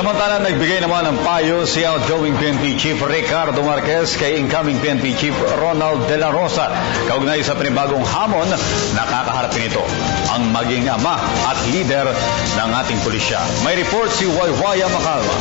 Samantala, nagbigay naman ng payo si outgoing PNP Chief Ricardo Marquez kay incoming PNP Chief Ronald De La Rosa. Kaugnay sa panibagong hamon, nakakaharapin ito ang maging ama at leader ng ating pulisya. May report si Waywaya Macalma.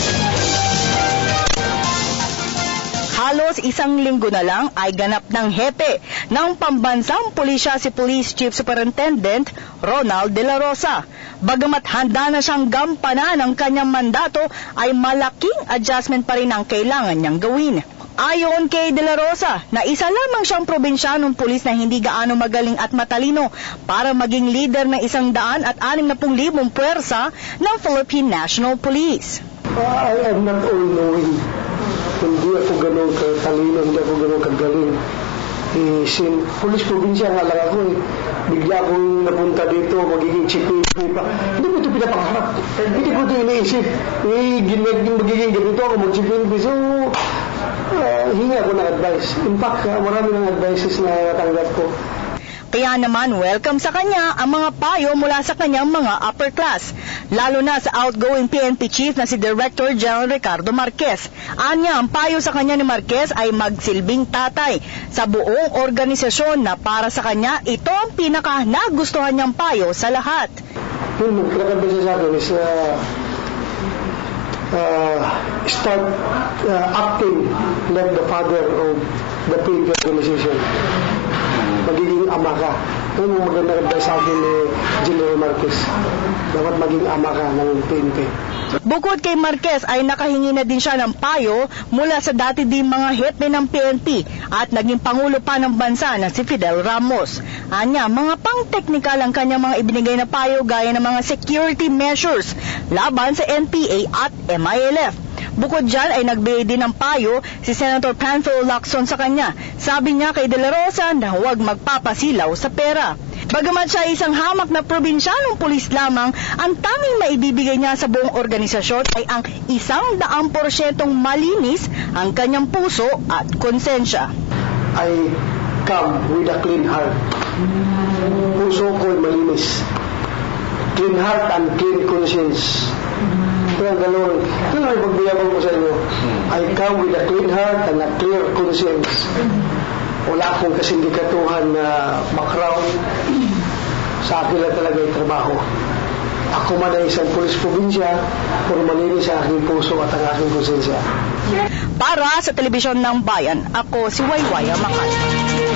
Halos isang linggo na lang ay ganap ng hepe ng pambansang pulisya si Police Chief Superintendent Ronald De La Rosa. Bagamat handa na siyang gampanan ang kanyang mandato, ay malaking adjustment pa rin ang kailangan niyang gawin. Ayon kay De La Rosa, na isa lamang siyang probinsyanong pulis na hindi gaano magaling at matalino para maging leader ng 160,000 puwersa ng Philippine National Police. I am not all-knowing. Hindi ako ganun katalino, hindi ako ganun kagaling. Pulis probinsya nga lang ako. Bigla akong napunta dito, magiging chief pa. Hindi ko ito pinapangarap. Hindi ko ito iniisip. Magiging ganito ako, mag-chief. So, hinga ako ng advice. In fact, marami ng advices na natanggap ko. Kaya naman welcome sa kanya ang mga payo mula sa kanyang mga upper class, lalo na sa outgoing PNP Chief na si Director General Ricardo Marquez. Anya, ang payo sa kanya ni Marquez ay magsilbing tatay sa buong organisasyon na para sa kanya ito ang pinaka nagustuhan niyang payo sa lahat. Yung pinakabisa sa akin is start acting like the father of the PNP organization. Magiging ama ka. Yun yung magandang advice sa akin ni General Marquez. Dapat maging ama ka ng PNP. Bukod kay Marquez ay nakahingi na din siya ng payo mula sa dati din mga hepe ng PNP at naging pangulo pa ng bansa na si Fidel Ramos. Anya, mga pang-teknikal ang kanyang mga ibinigay na payo gaya ng mga security measures laban sa NPA at MILF. Bukod dyan ay nagbigay din ng payo si Senator Panfilo Lacson sa kanya. Sabi niya kay De La Rosa na huwag magpapasilaw sa pera. Bagamat siya isang hamak na probinsyanong pulis lamang, ang tanging maibibigay niya sa buong organisasyon ay ang 100% malinis ang kanyang puso at konsensya. I come with a clean heart. Puso ko'y malinis. Clean heart and clean conscience. Kaya gano'n, yun ang ipagbiyabang ko sa inyo. I come with a clean heart and a clear conscience. Wala akong kasindikatuhan na background. Sa akin lang talaga yung trabaho. Ako man ay isang pulis probinsya, pero malinis sa aking puso at ang aking konsensya. Para sa Telebisyon ng Bayan, ako si Waywaya Macalma.